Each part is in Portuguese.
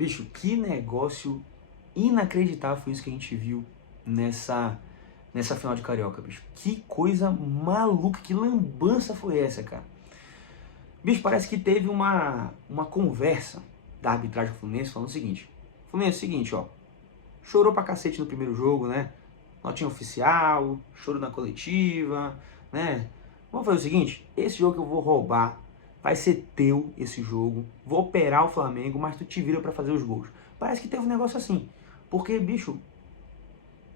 Bicho, que negócio inacreditável foi isso que a gente viu nessa final de Carioca, bicho. Que coisa maluca, que lambança foi essa, cara? Bicho, parece que teve uma conversa da arbitragem do Fluminense falando o seguinte. Fluminense, seguinte, ó. Chorou pra cacete no primeiro jogo, né? Notinha oficial, choro na coletiva, né? Vamos fazer o seguinte, esse jogo que eu vou roubar vai ser teu, esse jogo. Vou operar o Flamengo, mas tu te vira pra fazer os gols. Parece que teve um negócio assim. Porque, bicho,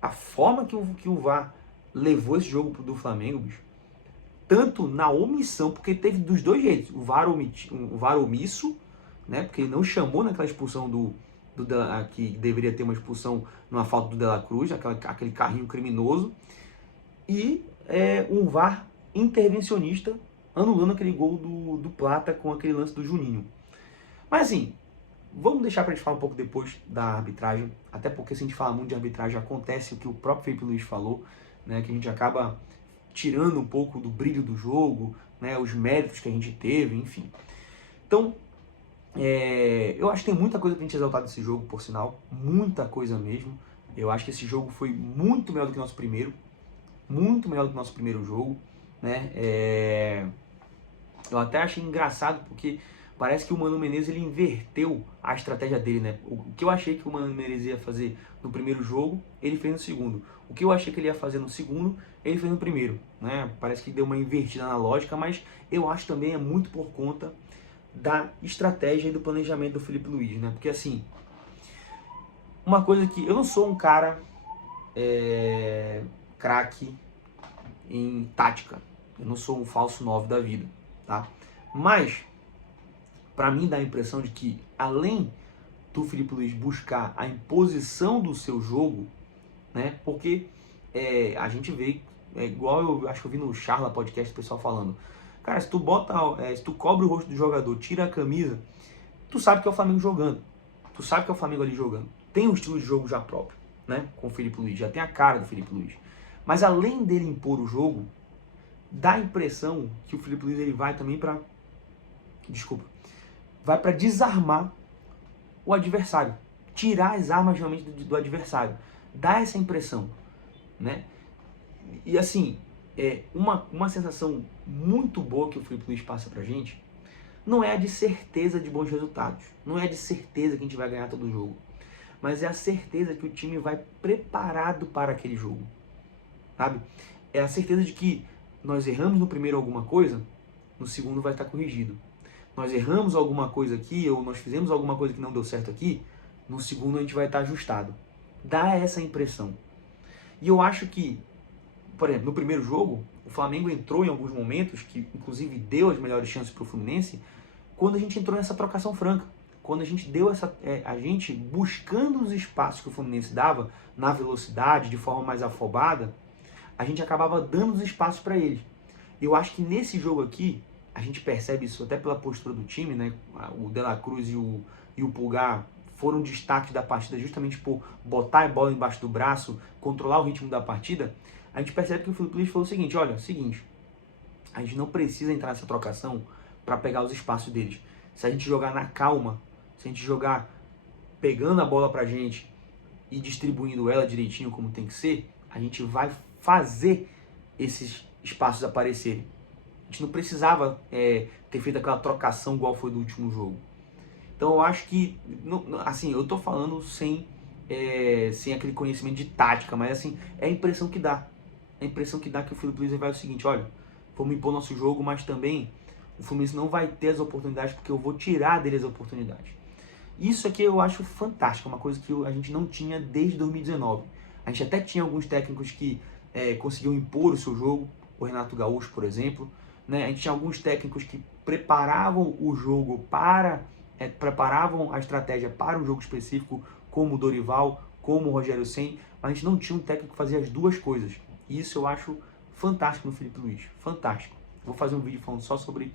a forma que o VAR levou esse jogo do Flamengo, bicho, tanto na omissão, porque teve dos dois jeitos, o VAR omisso, né, porque ele não chamou naquela expulsão que deveria ter uma expulsão numa falta do De La Cruz, aquele carrinho criminoso, e um VAR intervencionista anulando aquele gol do Plata com aquele lance do Juninho. Mas assim, vamos deixar pra gente falar um pouco depois da arbitragem, até porque se a gente fala muito de arbitragem, acontece o que o próprio Felipe Luiz falou, né, que a gente acaba tirando um pouco do brilho do jogo, né, os méritos que a gente teve, enfim. Então, eu acho que tem muita coisa pra gente exaltar desse jogo, por sinal, muita coisa mesmo. Eu acho que esse jogo foi muito melhor do que o nosso primeiro, muito melhor do que o nosso primeiro jogo, né? Eu até achei engraçado porque parece que o Mano Menezes ele inverteu a estratégia dele, né? O que eu achei que o Mano Menezes ia fazer no primeiro jogo, ele fez no segundo. O que eu achei que ele ia fazer no segundo, ele fez no primeiro, né? Parece que deu uma invertida na lógica, mas eu acho também é muito por conta da estratégia e do planejamento do Felipe Luiz, né? Porque assim, uma coisa que eu não sou um cara craque em tática, eu não sou um falso 9 da vida, tá? Mas para mim dá a impressão de que além do Felipe Luiz buscar a imposição do seu jogo, né? Porque a gente vê, igual eu acho que eu vi no Charla Podcast o pessoal falando, cara, se tu cobre o rosto do jogador, tira a camisa, tu sabe que é o Flamengo jogando. Tu sabe que é o Flamengo ali jogando. Tem um estilo de jogo já próprio, né? Com o Felipe Luiz, já tem a cara do Felipe Luiz. Mas além dele impor o jogo, dá a impressão que o Felipe Luiz ele vai também para, vai para desarmar o adversário, tirar as armas realmente do adversário. Dá essa impressão, né? E assim, uma sensação muito boa que o Felipe Luiz passa pra gente não é a de certeza de bons resultados, não é a de certeza que a gente vai ganhar todo o jogo, mas é a certeza que o time vai preparado para aquele jogo, sabe? É a certeza de que nós erramos no primeiro alguma coisa, no segundo vai estar corrigido. Nós erramos alguma coisa aqui, ou nós fizemos alguma coisa que não deu certo aqui, no segundo a gente vai estar ajustado. Dá essa impressão. E eu acho que, por exemplo, no primeiro jogo, o Flamengo entrou em alguns momentos, que inclusive deu as melhores chances para o Fluminense, quando a gente entrou nessa trocação franca. Quando a gente deu a gente buscando os espaços que o Fluminense dava, na velocidade, de forma mais afobada, a gente acabava dando os espaços para eles. Eu acho que nesse jogo aqui, a gente percebe isso até pela postura do time, né? O De La Cruz e o Pulgar foram destaques da partida justamente por botar a bola embaixo do braço, controlar o ritmo da partida. A gente percebe que o Felipe Luiz falou o seguinte, olha, a gente não precisa entrar nessa trocação para pegar os espaços deles. Se a gente jogar na calma, se a gente jogar pegando a bola pra gente e distribuindo ela direitinho como tem que ser, a gente vai fazer esses espaços aparecerem. A gente não precisava ter feito aquela trocação igual foi do último jogo. Então eu acho que, assim, eu tô falando sem aquele conhecimento de tática, mas assim, é a impressão que dá. É a impressão que dá que o Felipe Luiz vai o seguinte, olha, vamos impor nosso jogo, mas também o Fluminense não vai ter as oportunidades porque eu vou tirar dele as oportunidades. Isso aqui eu acho fantástico, é uma coisa que a gente não tinha desde 2019. A gente até tinha alguns técnicos que conseguiam impor o seu jogo, o Renato Gaúcho, por exemplo, né? A gente tinha alguns técnicos que preparavam o jogo preparavam a estratégia para um jogo específico, como o Dorival, como o Rogério Ceni, mas a gente não tinha um técnico que fazia as duas coisas. E isso eu acho fantástico no Felipe Luiz, fantástico. Vou fazer um vídeo falando só sobre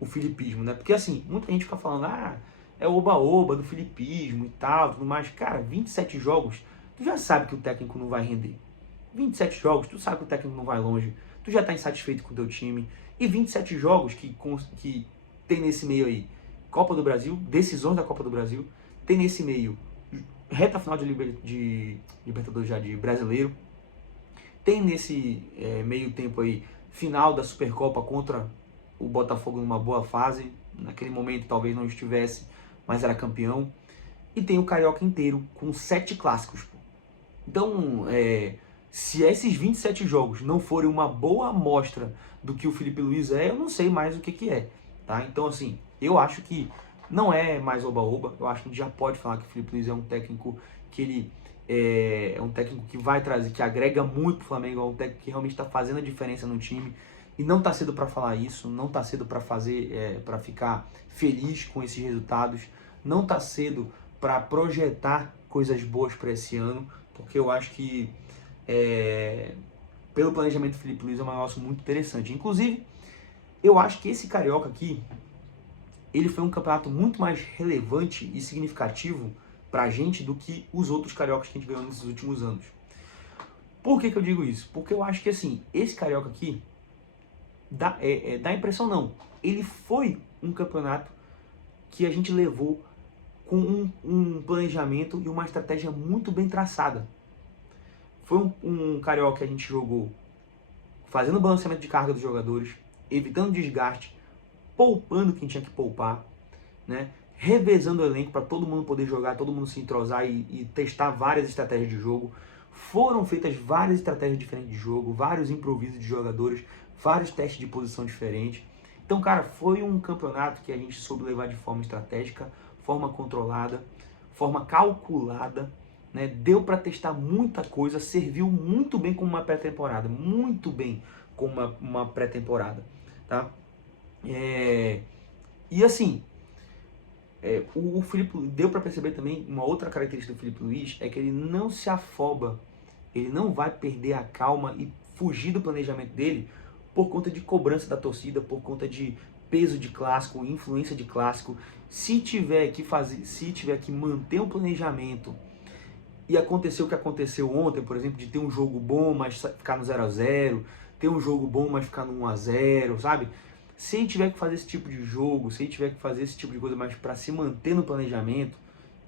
o filipismo, né? Porque assim, muita gente fica falando, é o oba-oba do filipismo e tal, tudo mais. Cara, 27 jogos, tu já sabe que o técnico não vai render. 27 jogos, tu sabe que o técnico não vai longe, tu já tá insatisfeito com o teu time. E 27 jogos que tem nesse meio aí, Copa do Brasil, decisões da Copa do Brasil, Tem nesse meio reta final de Libertadores já de Brasileiro. Tem nesse meio tempo aí final da Supercopa contra o Botafogo numa boa fase. Naquele momento talvez não estivesse, mas era campeão. E tem o Carioca inteiro com 7 clássicos. Então, se esses 27 jogos não forem uma boa amostra do que o Felipe Luiz é, eu não sei mais o que é. Tá? Então, assim, eu acho que não é mais oba-oba. Eu acho que a gente já pode falar que o Felipe Luiz é um técnico que ele é um técnico que vai trazer, que agrega muito pro Flamengo, é um técnico que realmente está fazendo a diferença no time. E não tá cedo para falar isso, não tá cedo para fazer, para ficar feliz com esses resultados, não tá cedo para projetar coisas boas para esse ano, porque eu acho que pelo planejamento do Felipe Luiz é um negócio muito interessante. Inclusive, eu acho que esse Carioca aqui, ele foi um campeonato muito mais relevante e significativo pra gente do que os outros cariocas que a gente ganhou nesses últimos anos. Por que eu digo isso? Porque eu acho que assim, esse Carioca aqui, dá impressão não, ele foi um campeonato que a gente levou com um planejamento e uma estratégia muito bem traçada. Foi um Carioca que a gente jogou fazendo balanceamento de carga dos jogadores, evitando desgaste, poupando quem tinha que poupar, né? Revezando o elenco para todo mundo poder jogar, todo mundo se entrosar e testar várias estratégias de jogo. Foram feitas várias estratégias diferentes de jogo, vários improvisos de jogadores, vários testes de posição diferentes. Então, cara, foi um campeonato que a gente soube levar de forma estratégica, forma controlada, forma calculada, né? Deu para testar muita coisa, serviu muito bem como uma pré-temporada, muito bem como uma pré-temporada, tá? E assim, o Felipe, deu para perceber também uma outra característica do Felipe Luiz, é que ele não se afoba, ele não vai perder a calma e fugir do planejamento dele por conta de cobrança da torcida, por conta de peso de clássico, influência de clássico. Se tiver que manter um planejamento e acontecer o que aconteceu ontem, por exemplo, de ter um jogo bom, mas ficar no 0-0, ter um jogo bom, mas ficar no 1-0, sabe? Se ele tiver que fazer esse tipo de jogo, se ele tiver que fazer esse tipo de coisa, mas para se manter no planejamento,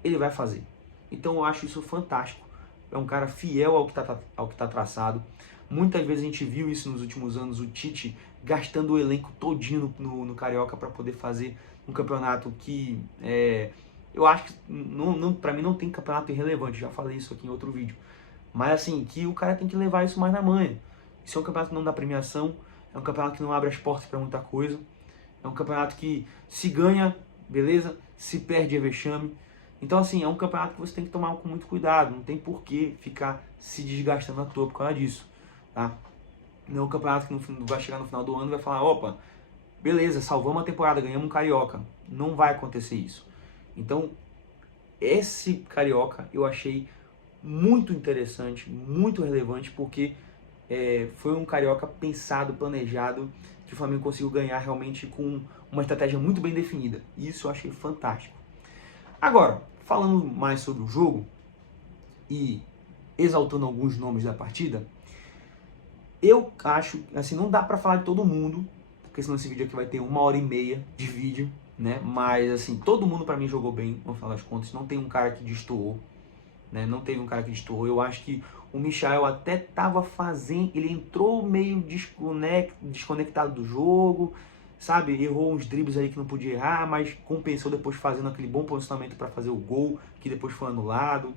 ele vai fazer. Então eu acho isso fantástico. É um cara fiel ao que tá traçado. Muitas vezes a gente viu isso nos últimos anos, o Tite gastando o elenco todinho no Carioca para poder fazer um campeonato que eu acho que para mim não tem campeonato irrelevante, já falei isso aqui em outro vídeo. Mas assim, que o cara tem que levar isso mais na manha. Isso é um campeonato que não dá premiação, é um campeonato que não abre as portas para muita coisa. É um campeonato que se ganha, beleza, se perde é vexame. Então assim, é um campeonato que você tem que tomar com muito cuidado, não tem por que ficar se desgastando à toa por causa disso, tá? Não é um campeonato que vai chegar no final do ano e vai falar, opa, beleza, salvamos a temporada, ganhamos um Carioca. Não vai acontecer isso. Então, esse Carioca eu achei muito interessante, muito relevante, porque foi um Carioca pensado, planejado, que o Flamengo conseguiu ganhar realmente com uma estratégia muito bem definida. E isso eu achei fantástico. Agora, falando mais sobre o jogo e exaltando alguns nomes da partida, eu acho, assim, não dá pra falar de todo mundo, porque senão esse vídeo aqui vai ter 1h30 de vídeo, né? Mas, assim, todo mundo pra mim jogou bem, no final das contas. Não tem um cara que destoou, né? Não teve um cara que destoou. Eu acho que o Michael até tava fazendo, ele entrou meio desconectado do jogo, sabe? Errou uns dribles aí que não podia errar, mas compensou depois fazendo aquele bom posicionamento para fazer o gol, que depois foi anulado.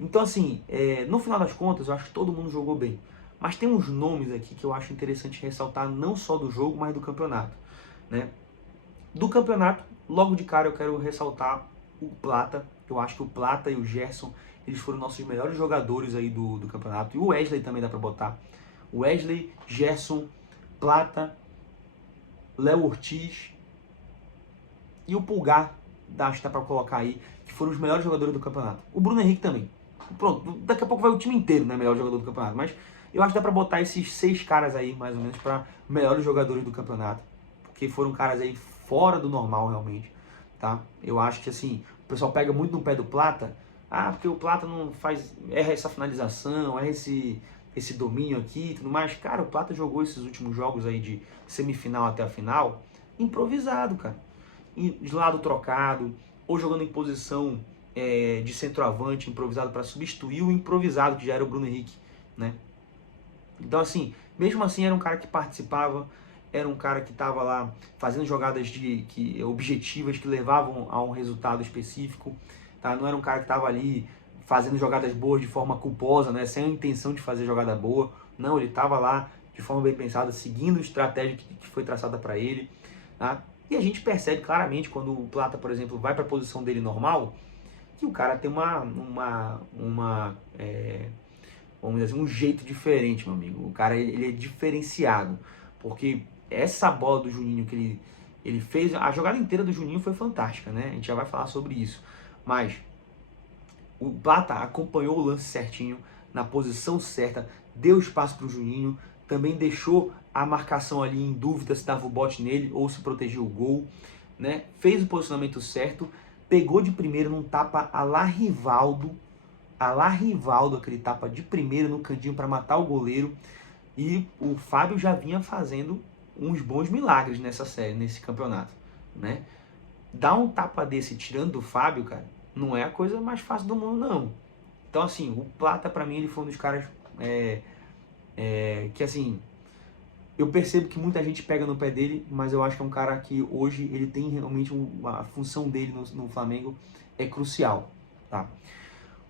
Então, assim, no final das contas, eu acho que todo mundo jogou bem. Mas tem uns nomes aqui que eu acho interessante ressaltar, não só do jogo, mas do campeonato, né? Do campeonato, logo de cara eu quero ressaltar o Plata. Eu acho que o Plata e o Gerson, eles foram nossos melhores jogadores aí do campeonato. E o Wesley também dá pra botar. Wesley, Gerson, Plata, Léo Ortiz e o Pulgar, acho que dá pra colocar aí, que foram os melhores jogadores do campeonato. O Bruno Henrique também. Pronto, daqui a pouco vai o time inteiro, né, melhor jogador do campeonato. Mas eu acho que dá pra botar esses 6 caras aí, mais ou menos, pra melhores jogadores do campeonato. Porque foram caras aí fora do normal, realmente, tá? Eu acho que, assim, o pessoal pega muito no pé do Plata. Ah, porque o Plata não faz, erra essa finalização, erra esse domínio aqui e tudo mais. Cara, o Plata jogou esses últimos jogos aí de semifinal até a final improvisado, cara. De lado trocado, ou jogando em posição de centroavante improvisado para substituir o improvisado, que já era o Bruno Henrique, né? Então, assim, mesmo assim, era um cara que participava, era um cara que estava lá fazendo jogadas objetivas que levavam a um resultado específico, tá? Não era um cara que estava ali fazendo jogadas boas de forma culposa, né? Sem a intenção de fazer jogada boa. Não, ele estava lá de forma bem pensada, seguindo a estratégia que foi traçada para ele, tá? E a gente percebe claramente quando o Plata, por exemplo, vai para a posição dele normal, que o cara tem vamos dizer assim, um jeito diferente, meu amigo. O cara, ele é diferenciado, porque essa bola do Juninho que ele fez, a jogada inteira do Juninho foi fantástica, né? A gente já vai falar sobre isso. Mas o Plata acompanhou o lance certinho, na posição certa, deu espaço para o Juninho, também deixou a marcação ali em dúvida se dava o bote nele ou se protegeu o gol, né? Fez o posicionamento certo, pegou de primeiro num tapa a la Rivaldo, aquele tapa de primeiro no cantinho para matar o goleiro. E o Fábio já vinha fazendo uns bons milagres nessa série, nesse campeonato, né? Dar um tapa desse tirando do Fábio, cara, não é a coisa mais fácil do mundo, não. Então, assim, o Plata, pra mim, ele foi um dos caras que, assim, eu percebo que muita gente pega no pé dele, mas eu acho que é um cara que hoje ele tem realmente a função dele no Flamengo é crucial, tá?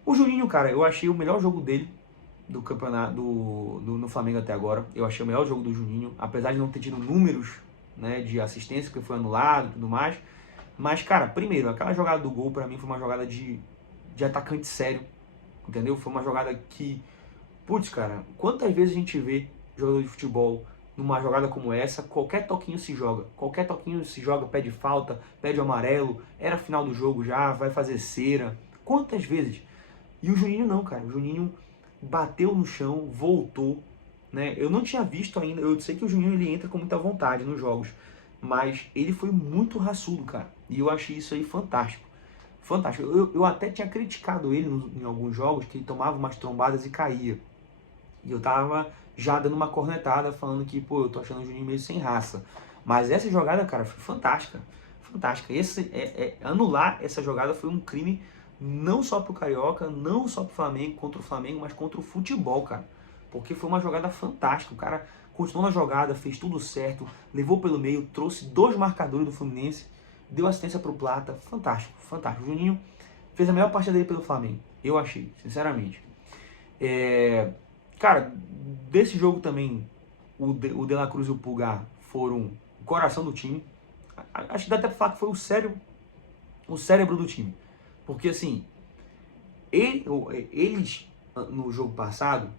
O Juninho, cara, eu achei o melhor jogo dele do campeonato no Flamengo até agora. Eu achei o melhor jogo do Juninho, apesar de não ter tido números, né, de assistência, porque foi anulado e tudo mais. Mas, cara, primeiro, aquela jogada do gol pra mim foi uma jogada de atacante sério, entendeu? Foi uma jogada que, putz, cara, quantas vezes a gente vê jogador de futebol numa jogada como essa, qualquer toquinho se joga, pede falta, pede amarelo, era final do jogo já, vai fazer cera. Quantas vezes? E o Juninho não, cara. O Juninho bateu no chão, voltou, né? Eu não tinha visto ainda, eu sei que o Juninho ele entra com muita vontade nos jogos, mas ele foi muito raçudo, cara. E eu achei isso aí fantástico. Fantástico. Eu até tinha criticado ele em alguns jogos, que ele tomava umas trombadas e caía. E eu tava já dando uma cornetada, falando que, pô, eu tô achando o Juninho meio sem raça. Mas essa jogada, cara, foi fantástica. Fantástica. Anular essa jogada foi um crime não só pro Carioca, não só pro Flamengo, contra o Flamengo, mas contra o futebol, cara. Porque foi uma jogada fantástica. O cara continuou na jogada, fez tudo certo, levou pelo meio, trouxe 2 marcadores do Fluminense, deu assistência pro Plata. Fantástico, fantástico. O Juninho fez a melhor partida dele pelo Flamengo. Eu achei, sinceramente. Cara, desse jogo também, o De La Cruz e o Pulgar foram o coração do time. Acho que dá até pra falar que foi o cérebro do time. Porque, assim, eles, no jogo passado,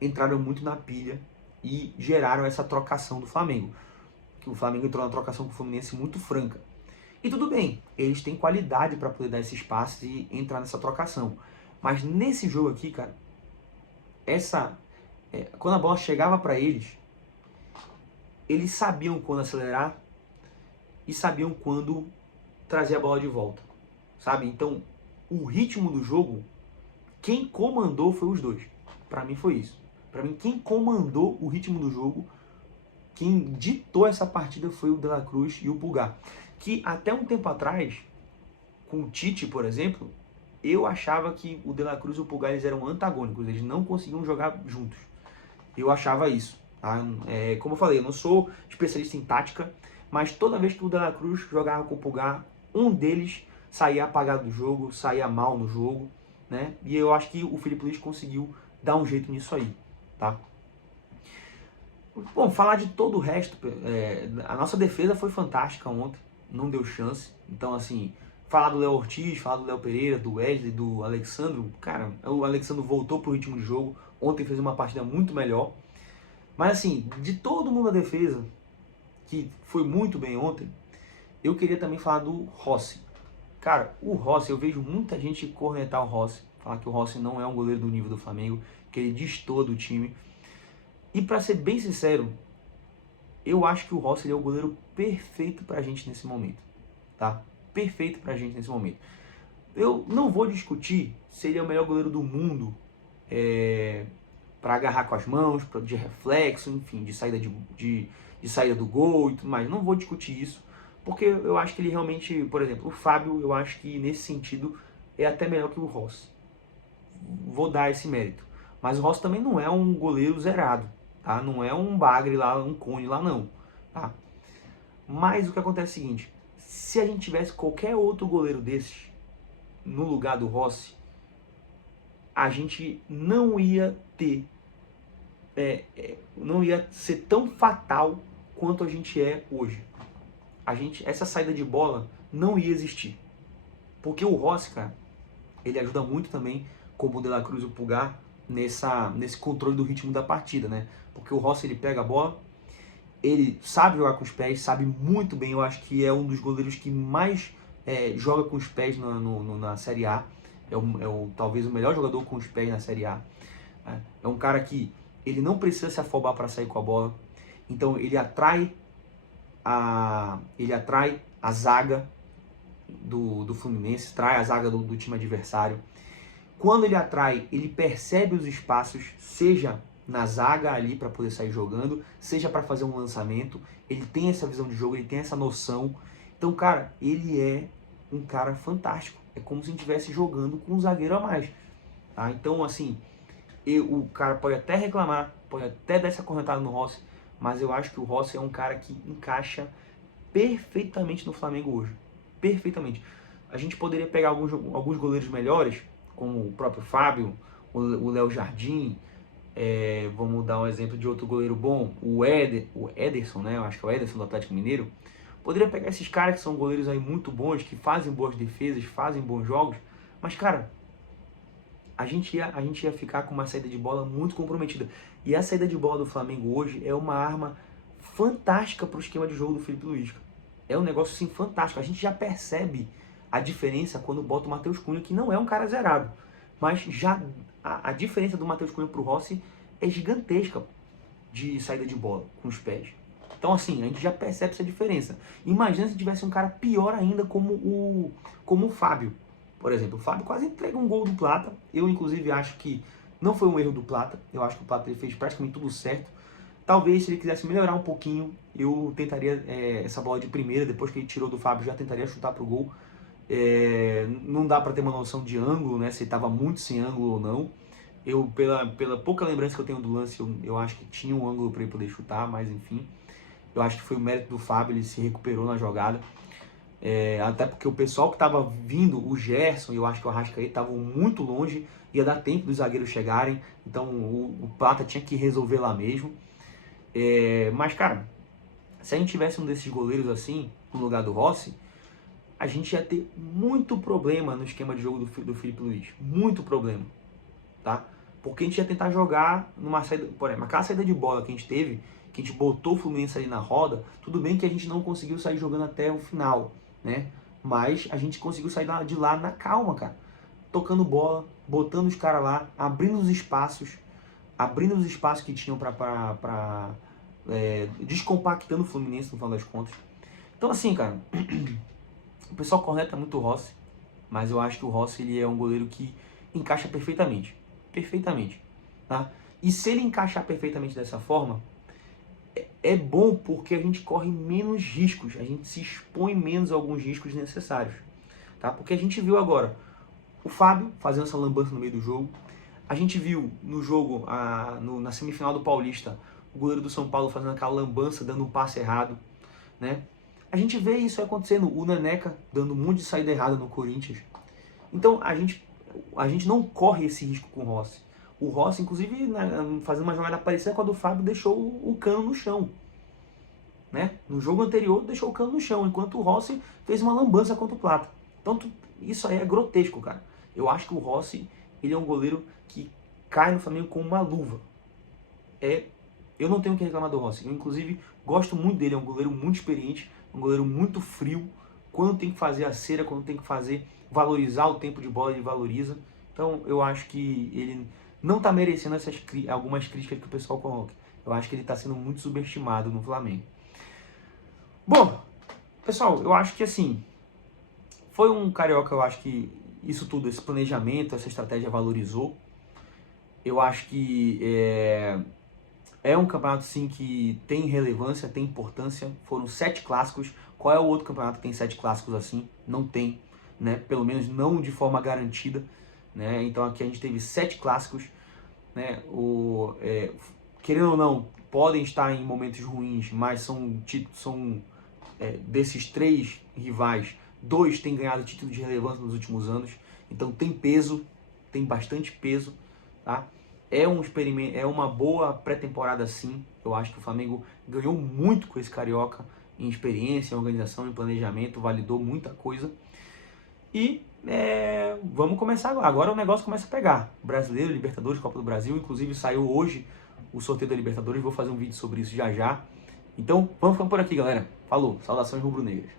entraram muito na pilha e geraram essa trocação do Flamengo. Que o Flamengo entrou na trocação com o Fluminense muito franca. E tudo bem, eles têm qualidade para poder dar esse espaço e entrar nessa trocação. Mas nesse jogo aqui, cara, quando a bola chegava para eles sabiam quando acelerar e sabiam quando trazer a bola de volta, sabe? Então, o ritmo do jogo, quem comandou foi os dois. Para mim foi isso. Para mim, quem comandou o ritmo do jogo, quem ditou essa partida foi o De La Cruz e o Pulgar. Que até um tempo atrás, com o Tite, por exemplo, eu achava que o De La Cruz e o Pulgar eles eram antagônicos, eles não conseguiam jogar juntos. Eu achava isso. Tá? Como eu falei, eu não sou especialista em tática, mas toda vez que o De La Cruz jogava com o Pulgar, um deles saía apagado do jogo, saía mal no jogo, né? E eu acho que o Felipe Luiz conseguiu dar um jeito nisso aí, tá? Bom, falar de todo o resto, a nossa defesa foi fantástica ontem, não deu chance. Então, assim, falar do Léo Ortiz, falar do Léo Pereira, do Wesley, do Alexandro, cara, o Alexandro voltou pro ritmo de jogo, ontem fez uma partida muito melhor. Mas, assim, de todo mundo da defesa, que foi muito bem ontem, eu queria também falar do Rossi. Cara, o Rossi, eu vejo muita gente cornetar o Rossi, falar que o Rossi não é um goleiro do nível do Flamengo, que ele destoa do time. E pra ser bem sincero, eu acho que o Rossi ele é o goleiro perfeito pra gente nesse momento, tá? Perfeito pra gente nesse momento. Eu não vou discutir se ele é o melhor goleiro do mundo para agarrar com as mãos, de reflexo, enfim, de saída de saída do gol e tudo mais. Não vou discutir isso, porque eu acho que ele realmente, por exemplo, o Fábio, eu acho que nesse sentido é até melhor que o Rossi. Vou dar esse mérito. Mas o Rossi também não é um goleiro zerado, tá? Não é um bagre lá, um cone lá não, tá? Mas o que acontece é o seguinte, se a gente tivesse qualquer outro goleiro desses no lugar do Rossi, a gente não ia ter, não ia ser tão fatal quanto a gente é hoje. Essa saída de bola não ia existir. Porque o Rossi, cara, ele ajuda muito também, como o De La Cruz e o Pulgar, nesse controle do ritmo da partida, né? Porque o Rossi, ele pega a bola, ele sabe jogar com os pés, sabe muito bem, eu acho que é um dos goleiros que mais joga com os pés na Série A. Talvez o melhor jogador com os pés na Série A. É um cara que ele não precisa se afobar para sair com a bola. Então ele atrai a zaga do Fluminense, atrai a zaga do time adversário. Quando ele atrai, ele percebe os espaços, seja na zaga ali para poder sair jogando, seja para fazer um lançamento. Ele tem essa visão de jogo, ele tem essa noção. Então, cara, ele é um cara fantástico. É como se ele estivesse jogando com um zagueiro a mais. Tá? Então, assim, o cara pode até reclamar, pode até dar essa cornetada no Rossi, mas eu acho que o Rossi é um cara que encaixa perfeitamente no Flamengo hoje. Perfeitamente. A gente poderia pegar alguns goleiros melhores, como o próprio Fábio, o Léo Jardim, vamos dar um exemplo de outro goleiro bom, o Ederson, né? Eu acho que é o Ederson do Atlético Mineiro. Poderia pegar esses caras que são goleiros aí muito bons, que fazem boas defesas, fazem bons jogos, mas, cara, a gente ia ficar com uma saída de bola muito comprometida. E a saída de bola do Flamengo hoje é uma arma fantástica para o esquema de jogo do Felipe Luiz. É um negócio, assim, fantástico. A gente já percebe a diferença quando bota o Matheus Cunha, que não é um cara zerado. Mas já a diferença do Matheus Cunha pro Rossi é gigantesca de saída de bola com os pés. Então, assim, a gente já percebe essa diferença. Imagina se tivesse um cara pior ainda como o Fábio. Por exemplo, o Fábio quase entrega um gol do Plata. Eu, inclusive, acho que não foi um erro do Plata. Eu acho que o Plata ele fez praticamente tudo certo. Talvez, se ele quisesse melhorar um pouquinho, eu tentaria essa bola de primeira. Depois que ele tirou do Fábio, já tentaria chutar pro gol. Não dá para ter uma noção de ângulo, né? Se ele estava muito sem ângulo ou não. Eu, pela pouca lembrança que eu tenho do lance, eu acho que tinha um ângulo para ele poder chutar, mas enfim. Eu acho que foi o mérito do Fábio, ele se recuperou na jogada. Até porque o pessoal que estava vindo, o Gerson e eu acho que o Arrascaeta, estavam muito longe, ia dar tempo dos zagueiros chegarem, então o Plata tinha que resolver lá mesmo. Mas, cara, se a gente tivesse um desses goleiros assim, no lugar do Rossi, a gente ia ter muito problema no esquema de jogo do Felipe Luiz. Muito problema, tá? Porque a gente ia tentar jogar numa saída, por exemplo, aquela saída de bola que a gente teve, que a gente botou o Fluminense ali na roda, tudo bem que a gente não conseguiu sair jogando até o final, né? Mas a gente conseguiu sair de lá na calma, cara. Tocando bola, botando os caras lá, abrindo os espaços que tinham descompactando o Fluminense no final das contas. Então, assim, cara, o pessoal corneta muito o Rossi, mas eu acho que o Rossi ele é um goleiro que encaixa perfeitamente. Perfeitamente. Tá? E se ele encaixar perfeitamente dessa forma, é bom porque a gente corre menos riscos, a gente se expõe menos a alguns riscos necessários. Tá? Porque a gente viu agora o Fábio fazendo essa lambança no meio do jogo. A gente viu no jogo, na semifinal do Paulista, o goleiro do São Paulo fazendo aquela lambança, dando um passe errado. Né? A gente vê isso acontecendo, o Neneca dando um monte de saída errada no Corinthians. Então a gente não corre esse risco com o Rossi. O Rossi, inclusive, fazendo uma jogada parecida com a do Fábio, deixou o Cano no chão. Né? No jogo anterior, deixou o Cano no chão, enquanto o Rossi fez uma lambança contra o Plata. Então isso aí é grotesco, cara. Eu acho que o Rossi, ele é um goleiro que cai no Flamengo com uma luva. Eu não tenho o que reclamar do Rossi. Eu, inclusive, gosto muito dele. É um goleiro muito experiente, um goleiro muito frio. Quando tem que fazer a cera, quando tem que valorizar o tempo de bola, ele valoriza. Então, eu acho que ele não está merecendo algumas críticas que o pessoal coloca. Eu acho que ele está sendo muito subestimado no Flamengo. Bom, pessoal, eu acho que assim, foi um Carioca, eu acho que isso tudo, esse planejamento, essa estratégia valorizou. Eu acho que é um campeonato, sim, que tem relevância, tem importância. Foram 7 clássicos. Qual é o outro campeonato que tem 7 clássicos assim? Não tem. né? Pelo menos não de forma garantida, né? Então aqui a gente teve 7 clássicos, né? Querendo ou não, podem estar em momentos ruins, mas são desses 3 rivais, 2 têm ganhado título de relevância nos últimos anos, então tem peso, tem bastante peso, tá? É um experimento, é uma boa pré-temporada sim. Eu acho que o Flamengo ganhou muito com esse Carioca em experiência, em organização, em planejamento, validou muita coisa. E vamos começar agora. Agora o negócio começa a pegar. Brasileiro, Libertadores, Copa do Brasil. Inclusive saiu hoje o sorteio da Libertadores. Vou fazer um vídeo sobre isso já já. Então vamos ficando por aqui, galera. Falou. Saudações rubro-negras.